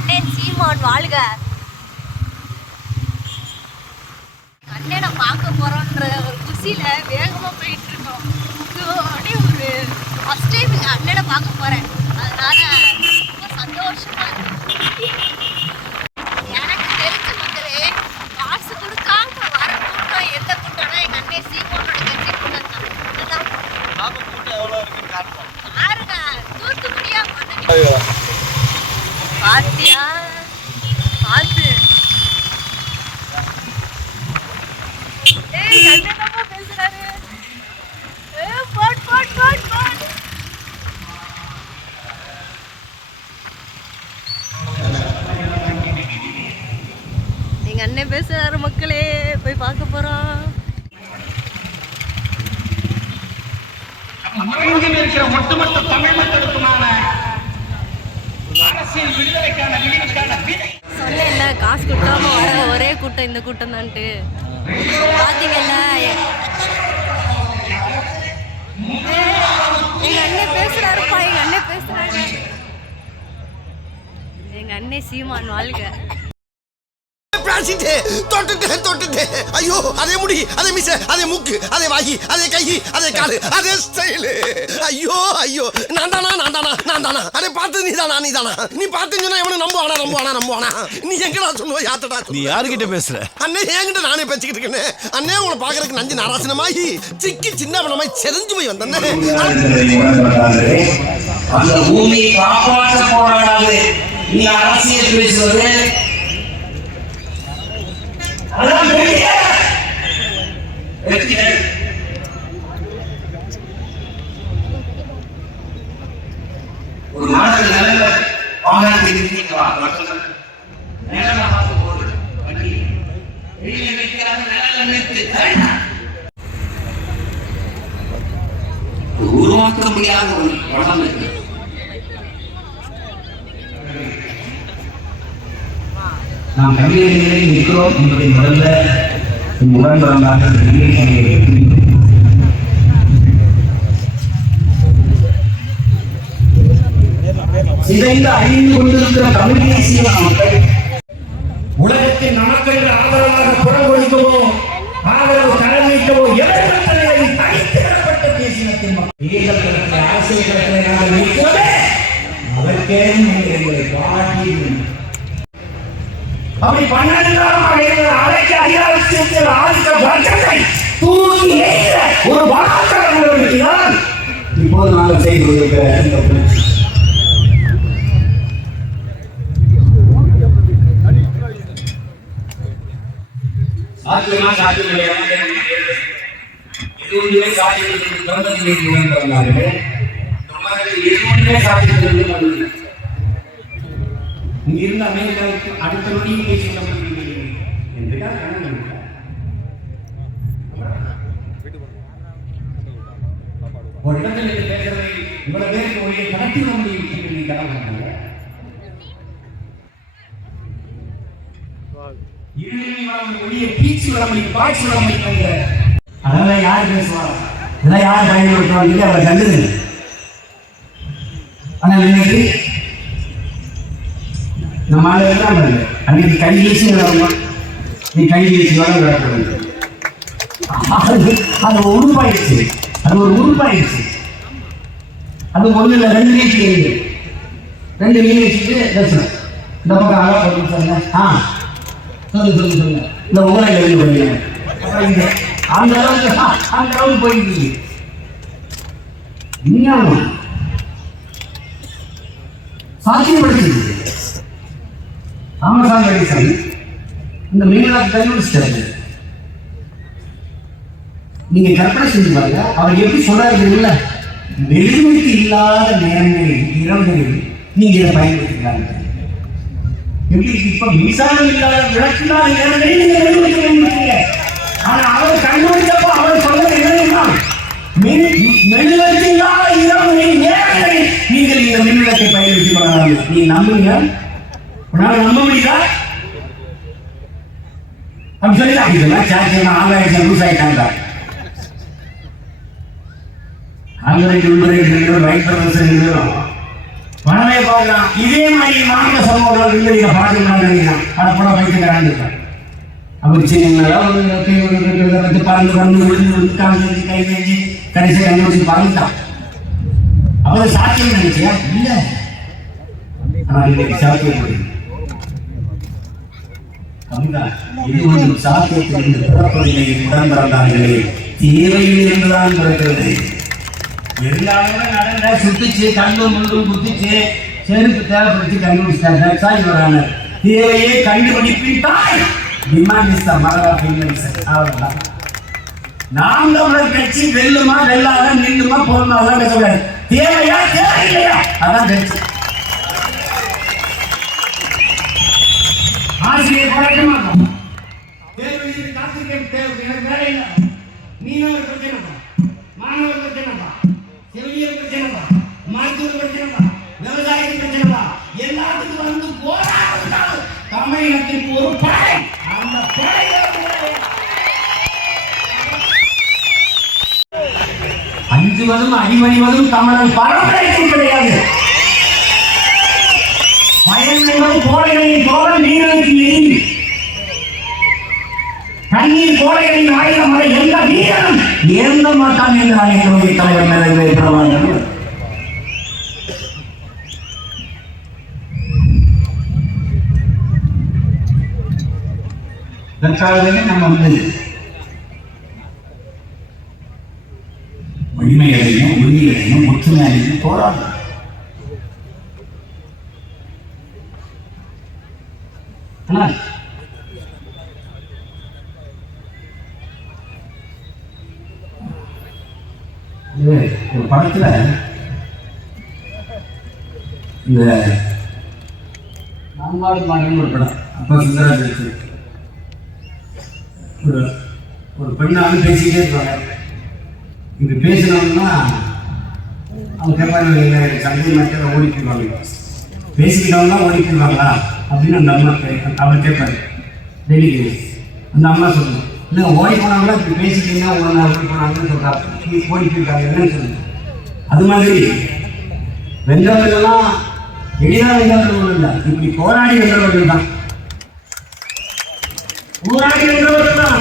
அண்ணன் சீமான் வாழ்க. அண்ணனை பார்க்க போறோன்ற ஒரு குசியில வேகமா போயிட்டு இருக்கோம். அப்படியே ஒரு ஃபர்ஸ்ட் டைம் எங்க அண்ணனை பார்க்க போறேன். அதனால ரொம்ப சந்தோஷமா இருக்கு. எனக்கு தெரிஞ்ச மக்களே, காசு கொடுக்காம வர கூட்டம் எந்த கூட்டம்னா எங்க அண்ணன் சீமானோட கட்சி கூட்டம் தான். பாருங்க, தூத்துக்குடியா பாத்தியா பாத்து. ஏய் அண்ணனமா பேசுறாரு. Boat boat boat boat. எங்க அண்ணன் பேசுறாரு மக்களே, போய் பார்க்க போறோம். இருக்கிற ஒட்டுமொத்த தமிழ் மக்களுக்குமான அரசியல் விடுதலைக்கான சொன்னேன்ல, காசு கொடுக்காம வர ஒரே கூட்டம் இந்த கூட்டம் தான்ட்டு. பாத்தீங்கல்ல, எங்க அண்ணன் பேசுறாருப்பா. எங்க அண்ணன் பேசுறாரு. எங்க அண்ணன் சீமான் வாழ்க. தொட்டுட்டே ஐயோ, அதே முடி, அதே மிச, அதே மூக்கு, அதே வாயி, அதே கை, அதே காலு, அதே ஸ்டைலு. ஐயோ ஐயோ, நான் தானா அதே பார்த்து நீதானா நீ பார்த்து சொன்னா எவனும் நம்புவானா? நீ எங்கடா சொல்லுவ? யாத்தடா நீ யாருகிட்ட பேசுற? அண்ணே, என்கிட்ட நானே பேசிக்கிட்டு இருக்கேன். அண்ணே, உங்களை பாக்குறதுக்கு நஞ்சு நாராசனமாயி சிக்கி சின்ன பணமாய் செதஞ்சு போய் வந்தேன். அந்த பூமியை காப்பாற்ற போராடாது நீ அரசியல் பேசுவது ஒரு நாட்டில் நல்ல வாகனத்தை நிறுத்திக்கலாம். உருவாக்க முடியாத ஒரு படம் இருக்கு. நாம் தமிழர்களை நிற்கிறோம் என்பதை முதல்ல உடன்பிறந்தாக சிதைந்து அழிந்து கொண்டிருக்கிற தமிழ் தேசிய மக்கள் உலகத்தின் நமக்கென்று ஆதரவாக புறம் கொடுக்கவோ ஆதரவு தலைமைக்கவோ எதிர்ப்பு தனித்திடப்பட்ட தேசியத்தின் மக்கள் அரசியல் களத்தை நாங்கள் நிற்கிறோமே அதற்கே எங்களை பாட்டி. அப்படி அழைக்க அதிகாரத்தில் ஆதிக்க வர்க்கத்தை தூக்கி ஒரு வாக்காளர் இப்போது நாங்கள் செய்து கொண்டிருக்கிற இந்த புரட்சி. சாத்தியமா சாத்தியம் எதுவுமே சாத்தியத்திற்கு பிறந்ததில்லை உணர்ந்தார்கள். எதுவுமே சாத்தியத்திற்கு இங்கிருந்து அமெரிக்காவுக்கு அடுத்த நொடியும் பேசிய ஒரு இடத்தில் பேசுறதை இவ்வளவு பேருக்கு ஒழிய கடத்தி வர முடியும். ஒழிய பீச்சு வர முடியும், பாய்ச்சி வர முடியும். அதெல்லாம் யார் பேசுவாங்க? இதெல்லாம் யார் பயன்படுத்துவாங்க? அவரை கண்டுது. ஆனால் இன்னைக்கு நம்ம அன்னைக்கு கை வீசி நீ கை வீசி வர அது உறுப்பாயிடுச்சு. அது ஒரு உறுப்பாயிடுச்சு. அது ஒண்ணு இல்லை, ரெண்டு வீச்சு ரெண்டு மீன் வச்சுட்டு தரிசனம் இந்த பக்கம் அழகா போட்டு சொல்லுங்க இந்த உங்களை எழுதி பண்ணுங்க. அந்த அளவுக்கு போயிட்டு விஞ்ஞானம் சாத்தியப்படுத்தி ராமசாமி அடிசாமி இந்த மீனலாக கண்டுபிடிச்சிட்டாரு. நீங்க கற்பனை செஞ்சு பாருங்க, அவர் எப்படி சொல்றாரு இல்ல, வெளிமொழிக்கு இல்லாத நேரங்களில் இரவுகளில் நீங்க இதை பயன்படுத்திக்கிறாங்க. எப்படி இப்ப மின்சாரம் இல்லாத விளக்கில்லாத நேரங்களில் நீங்க வெளிமொழிக்கு பயன்படுத்துறீங்க. ஆனா அவர் கண்டுபிடிச்சப்போ அவர் சொல்றது என்னன்னா, மெழுவெட்டு இல்லாத இரவுகளில் நேரங்களில் நீங்கள் இந்த மின்விளக்கை பயன்படுத்திக் கொள்ளலாம். நீ நம்புங்க, உன்னால நம்ப முடியுதா? அப்படி சொல்லிதான் இதெல்லாம் சார்ஜ் ஆன்லைன் லூஸ் ஆயிட்டாங்க. ஆன்லைன் ரைட் பணமே பார்க்கலாம். இதே மாதிரி மாநில சமூகம் விண்வெளியில பார்க்கணும். அதை போல வைக்கிறாங்க. அவர் சின்னதா ஒரு பறந்து பறந்து விழுந்து காலி கை கஞ்சி கடைசி கண்டுபிடிச்சு பறந்துட்டான். அவர் சாத்தியம் நினைச்சியா? இல்ல. ஆனா இன்னைக்கு சாத்தியம் அப்படிதான். இது ஒரு சாத்தியத்திலிருந்து பிறப்பதில்லை. உடன் பிறந்தார்களே தேவையில் இருந்துதான் பிறக்கிறது. எல்லாருமே நடந்த சுட்டுச்சு, கண்டு முள்ளும் குத்திச்சு, செருப்பு தேவைப்படுத்தி கண்டுபிடிச்சிட்டாங்க. சாய் வராங்க. தேவையே கண்டுபிடிப்பின் தாய். Demand is the mother of invention. அவ்வளவுதான். நாம் தமிழர் கட்சி வெல்லுமா வெல்லாத, நில்லுமா போதுமாதான் பேசக்கூடாது. தேவையா தேவையில்லையா அதான் கட்சி. ஆசிரியர் குறைக்க மாட்டோம். தேர்வு காத்திருக்க தேவை. எனக்கு வேலை இல்லை. மீனவர் பிரச்சனைப்பா, மாணவர் பிரச்சனைப்பா, செவிலியர் பிரச்சனைப்பா, மருத்துவர் பிரச்சனைப்பா, விவசாயிகள் பிரச்சனைப்பா, எல்லாத்துக்கும் வந்து போராடுறாங்க. தமிழகத்திற்கு ஒரு படை. அந்த படை 5 மதம் அடிமணிவதும் தமிழன் பரம்பரைக்கும் கிடையாது. பயன்களும் கோடைகளின் போல நீருக்கு எரிந்து கண்ணீர் கோடைகளின் ஆயிரம் வரை எந்த வீரனும் ஏந்த மாட்டான் என்று அனைத்து தலைவர் நிறைவேற்றுவார்கள். இதற்காகவே நம்ம வந்து வலிமைகளையும் உறுதிகளையும் ஒற்றுமையையும் போராடும். ஆனால் ஒரு படத்துல இந்த நான்காவது மாநிலம் ஒரு படம் அப்ப சுந்தராஜ் ஒரு பெண்ணாலும் பேசிக்கிட்டே இருப்பாங்க. இது பேசினோம்னா அவங்க கேட்பாங்க, சந்தை மக்கள் ஓடி போயிடுவாங்க. பேசிக்கிட்டவங்க ஓடி போயிடுவாங்களா அப்படின்னு அந்த அம்மா அவர் கேட்பாரு. டெய்லி அந்த அம்மா சொல்லணும், இல்லை ஓடி போனாங்களா இப்படி பேசிட்டீங்கன்னா உடனே ஓடி போனாங்கன்னு சொல்றாங்க. ஓடி போயிருக்காங்கன்னு சொல்லுங்க. அது மாதிரி வென்றவர்கள்லாம் எளிதாக வென்றவர்கள் இல்லை, இப்படி போராடி வென்றவர்கள் தான். போராடி வென்றவர்கள் தான்.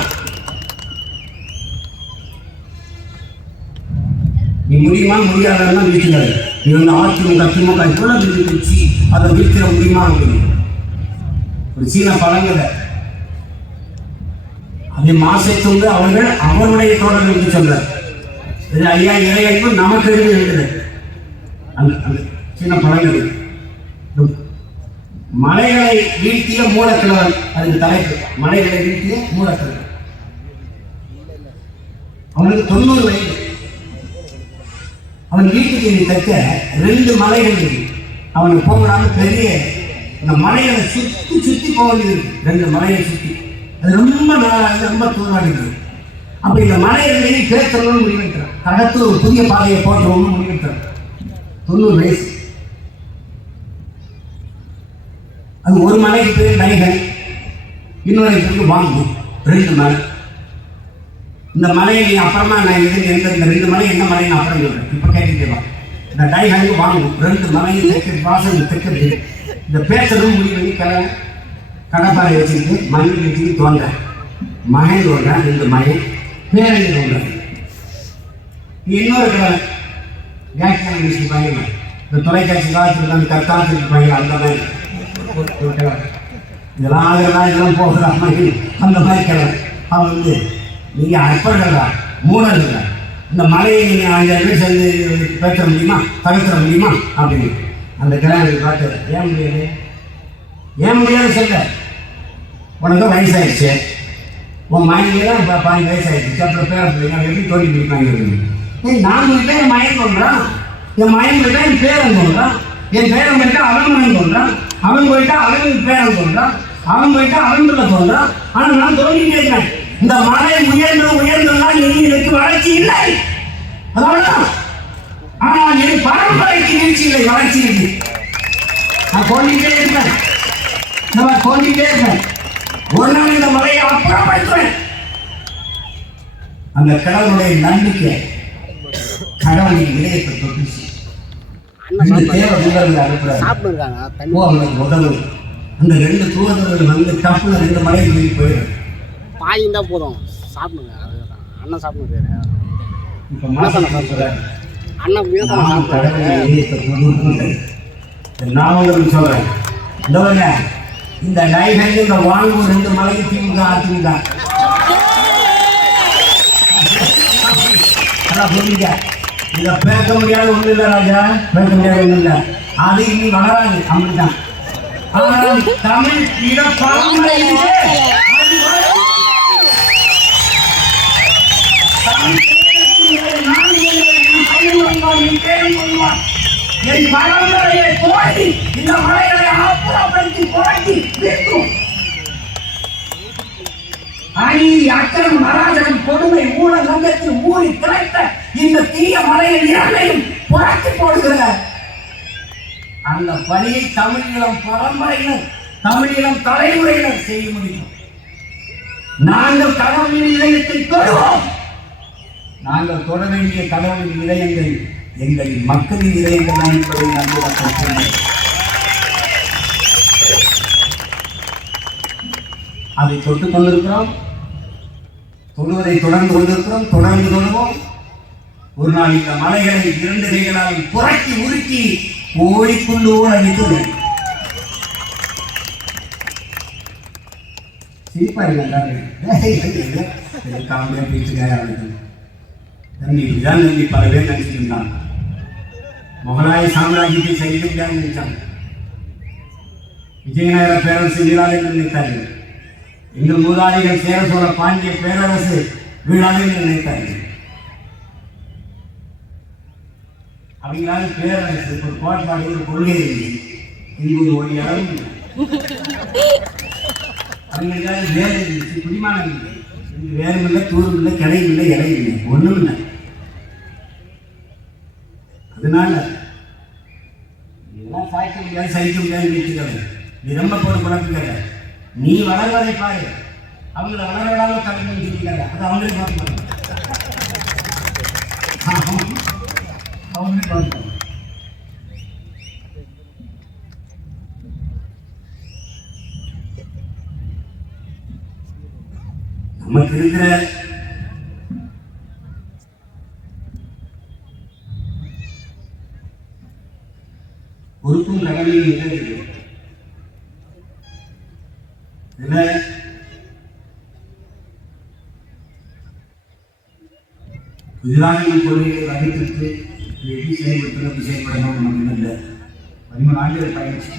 நீ முடியுமா முடியாதான் வீழ்ச்சினாரு. நீ வந்து அதிமுக திமுக இவ்வளவு வீழ்ச்சி அதை வீழ்த்திட முடியுமா? ஒரு சீன பழங்கல அதை மாசத்துண்டு அவர்கள் அவருடைய தோழர்கள் என்று சொல்றார். இது ஐயா இறையன்பு நமக்கு எழுதுகிறது. அந்த சீன பழங்கள் மலைகளை வீழ்த்திய மூலக்கிழவன், அதுக்கு தலைப்பு மலைகளை வீழ்த்திய மூலக்கிழவன். அவனுக்கு 90 வயது. அவன் வீட்டுக்கு தக்க 2 மலைகள் இருக்கு. அவனுக்கு போகலான்னு பெரிய இந்த மலைகளை சுற்றி சுற்றி போக வேண்டியது. 2 மலையை சுற்றி அது ரொம்ப தூராடுகிறது. அப்ப இந்த மலைகளை பேசணும்னு முடிவெடுக்கிறான். கடத்து ஒரு புதிய பாதையை போட்டோம்னு முடிவெடுக்கிறான். 90 வயசு. அது ஒரு மலைக்கு பேர் நைகன், இன்னொரு பேருக்கு வாங்கும். 2 மலை. இந்த மலையை நீ அப்புறமா நான் இந்த 2 மலை என்ன மலைன்னு அப்புறம் சொல்றேன். இப்ப கேட்டுக்கலாம். இந்த டைகனுக்கு வாங்கும் 2 மலையும் தெற்கு வாசல் தெற்கு. இந்த பேசுறதும் முடிவு பண்ணி கடப்பாறை வச்சுக்கிட்டு மணி வச்சுக்கிட்டு தோன்ற மகன் தோன்றான். 2 மகன் பேரங்க தோன்றான். இன்னொரு கடலை வியாக்கியானம் வச்சுருப்பாங்க. இந்த தொலைக்காட்சி காலத்துக்கு அந்த கத்தாச்சு இருப்பாங்க. அந்த மாதிரி இதெல்லாம் ஆகிறதா இதெல்லாம் போகிறா மாதிரி அந்த மாதிரி கிழமை. அவன் வந்து நீங்கள் அற்பர்களா மூடர்களா இந்த மலையை நீங்கள் 5 பேர் சேர்ந்து பேச முடியுமா தகர்த்துற முடியுமா அப்படின்னு அந்த கிழமை பார்த்து ஏன் முடியாது ஏன் முடியாது சொல்ல. உனக்கு வயசாயிடுச்சு, உன் மயங்கெல்லாம் 15 வயசாகிடுச்சு. அப்புறம் பேர பிள்ளைங்க எப்படி தோண்டி பிடிப்பாங்க. நான் கிட்ட என் மயம் தோன்றான், என் மயம் கிட்ட என் பேரன் தோன்றான், என் பேரன் போயிட்டா அவன் மயம் தோன்றான், அவன் போயிட்டா அவன் பேரன் தோன்றான், அவன் போயிட்டா அவன் பிள்ளை தோன்றான். ஆனால் நான் தோண்டிட்டே இருக்கேன். இந்த மலை உயர்ந்தெல்லாம் நீங்களுக்கு வளர்ச்சி இல்லை. அதான் ஆனால் என் பரம்பரைக்கு வீழ்ச்சி இல்லை, வளர்ச்சி இருக்கு. நான் தோண்டிட்டே இருப்பேன், தோண்டிட்டே இருப்பேன். ஒரு நாள் இந்த மலையை அப்புறப்படுத்துவேன். அந்த கடவுளுடைய நம்பிக்கை கடவுளின் இதயத்தை தொட்டுச்சு. 2 தேவை தூதர்கள் அனுப்புறாரு. சாப்பிட்டுருக்காங்க தண்ணி அவங்களுக்கு உதவு. அந்த 2 தூதர்கள் வந்து டப்புல 2 மலைக்கு போய் போயிடும். பாயும் தான் போதும் சாப்பிடுங்க. அதுதான் அண்ணன் சாப்பிடுறாரு. இப்போ மாசம் சொல்றாரு அண்ணன் நான் கடவுளை நான் உங்களுக்கு சொல்றேன். இந்த டைகர் இந்த வாழ்வு 2 மலைக்கு திமுக அதிமுக புரியுங்க. இதை பேச முடியாத ஒன்றும் இல்லை ராஜா, பேச முடியாத ஒன்றும் இல்லை. அது இனி வளராது அப்படிதான். ஆனால் தமிழ் இட பரம்பரையிலே என் பரம்பரையை போட்டி இந்த மலைகளை அப்புறப்படுத்தி போட்டி வீழ்த்தும். அநீதி, அக்கறம், அராஜகம், கொடுமை, ஊழல், லஞ்சத்தில் ஊறி திளைத்த இந்த தீய மலையில் இரண்டையும் புரட்டி போடுகிற அந்த பணியை தமிழீழம் பரம்பரையினர், தமிழீழம் தலைமுறையினர் செய்ய முடியும். நாங்கள் கடவுளின் இதயத்தை தொடுவோம். நாங்கள் தொட வேண்டிய கடவுளின் இதயங்கள் எங்களின் மக்களின் இதயங்கள் தான் என்பதை நம்புகிறோம். அதை தொட்டுக் கொண்டிருக்கிறோம், தொடுவதை தொடர்ந்து கொண்டிருக்கிறோம், தொடர்ந்து தொடுவோம். ஒரு நாள் இந்த மலைகளை 2 கைகளால் புரட்டி உருக்கி ஓடிக்கொண்டு அடித்து காமெடியா பேச்சுக்காக தம்பி இதுதான் நம்பி பல பேர் நினைச்சிருந்தாங்க. முகலாய சாம்ராஜ்யத்தை செய்து நினைச்சாங்க. விஜயநகர பேரரசு வீழாது என்று நினைத்தார்கள். எங்கள் மூதாதைகள் சேர சோழ பாண்டிய பேரரசு வீழாது என்று நினைத்தார்கள். அப்படிங்களால பேரரசு ஒரு கோட்பாடு, ஒரு கொள்கை இருந்தது. இங்கு ஒரு இடம் அப்படிங்கிறதால வேலை இருந்துச்சு, குடிமானம் இல்லை. வேறும் இல்லை, தூரம் இல்லை, கிடையும் இல்லை, இடையும் இல்லை, ஒன்றும் இல்லை. அதனால இதெல்லாம் சாய்க்க முடியாது, சகிக்க முடியாது நினைச்சுக்கிறது. நீ ரொம்ப பொறுப்படத்துக்காக நீ வளர்வதை பாரு. அவங்களை வளரவிடாமல் தடுக்கணும்னு சொல்லிக்கிறாங்க. அது அவங்களே பார்த்துக்கணும். அவங்களே பார்த்துக்கணும். நமக்கு இருக்கிற பொறுப்பும் கடமையும் இருக்கு. இதுல புதிதாக கொள்கைகளை வகுத்திற்கு எப்படி செயல்படுத்தணும், செயல்படணும் நமக்கு இல்லை. 13 ஆண்டுகள் பயணிச்சு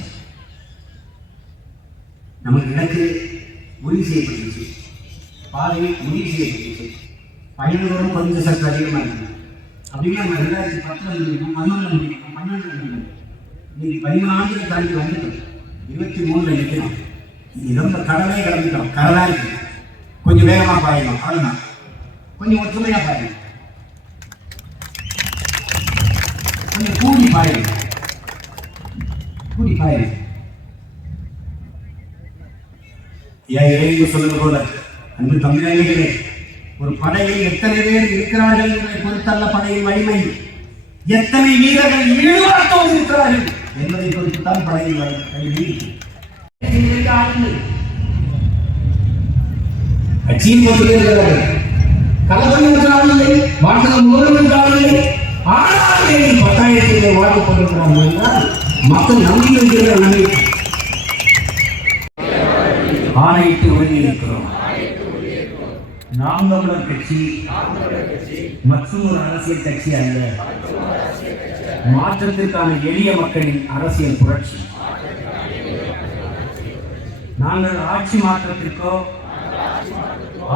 நமக்கு இலக்கு உறுதி செய்யப்பட்டுச்சு, பாதையை உறுதி செய்யப்பட்டுச்சு. பயணிகளும் கொஞ்சம் சற்று அதிகமாக இருக்கு. அப்படின்னா நம்ம 2010 11 12 இன்னைக்கு 13 ஆண்டுகள் தாண்டி வந்துட்டோம். 23 நிற்கிறோம். இது ரொம்ப கடலே கிடந்துட்டோம். கடலாக இருக்கு. கொஞ்சம் வேகமாக பாயணும், அவ்வளோதான். கொஞ்சம் ஒற்றுமையாக பாயணும், கொஞ்சம் கூடி பாயணும், கூடி பாயணும். ஏன் சொல்லுங்க போல அன்பு தமிழர்களே, ஒரு படையில் எத்தனை பேர் இருக்கிறார்கள் என்பதை பொறுத்தல்ல படையின் வலிமை, எத்தனை வீரர்கள் ஈடுபாட்டோடு இருக்கிறார்கள் என்பதை பொறுத்துத்தான் படையில் வலிமை. கட்சியின் பொறுத்து இருக்கிறார்கள், கலவரம் என்றாலும் வாசகம் மூலம் என்றாலும் ஆனாலே 10,000 வாழ்க்கை கொண்டிருக்கிறார்கள் என்றால் மக்கள் நம்பி இருக்கிறார்கள். ஆணையிட்டு உறுதியிருக்கிறோம். நாம் தமிழர் கட்சி மற்றும் ஒரு அரசியல் கட்சி அல்ல, மாற்றத்திற்கான எளிய மக்களின் அரசியல் புரட்சி. நாங்கள் ஆட்சி மாற்றத்திற்கோ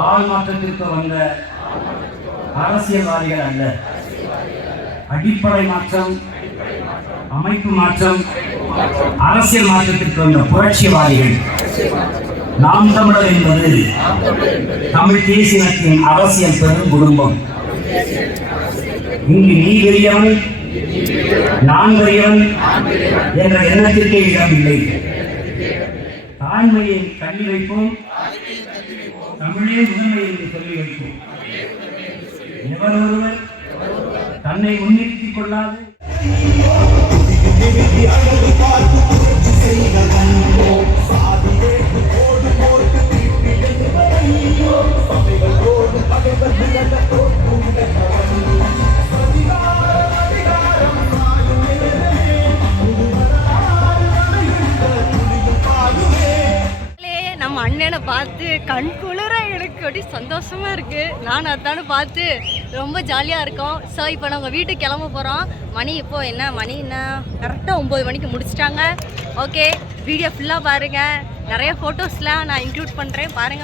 ஆள் மாற்றத்திற்கோ வந்த அரசியல்வாதிகள் அல்ல. அடிப்படை மாற்றம், அமைப்பு மாற்றம், அரசியல் மாற்றத்திற்கு வந்த புரட்சிவாதிகள். நாம் தமிழர் என்பது தமிழ் தேசியத்தின் அரசியல் பெரும் குடும்பம். இங்கு நீ பெரியவன் நான் பெரியவன் என்ற எண்ணத்திற்கே இடமில்லை. தாய்மையை தள்ளி வைப்போம், தமிழே முதன்மை என்று சொல்லி வைப்போம். எவர் ஒருவர் தன்னை முன்னிறுத்திக் கொள்ளாது நம்ம அண்ணனை பார்த்து கண் குளிர எனக்கு அப்படி சந்தோஷமா இருக்கு. நான் அதானு பார்த்து ரொம்ப ஜாலியாக இருக்கோம். ஸோ இப்போ நாங்கள் வீட்டுக்கு கிளம்ப போகிறோம். மணி என்ன கரெக்டாக 9 மணிக்கு முடிச்சிட்டாங்க. ஓகே, வீடியோ ஃபுல்லாக பாருங்கள். நிறைய ஃபோட்டோஸ்லாம் நான் இன்க்ளூட் பண்ணுறேன், பாருங்கள்.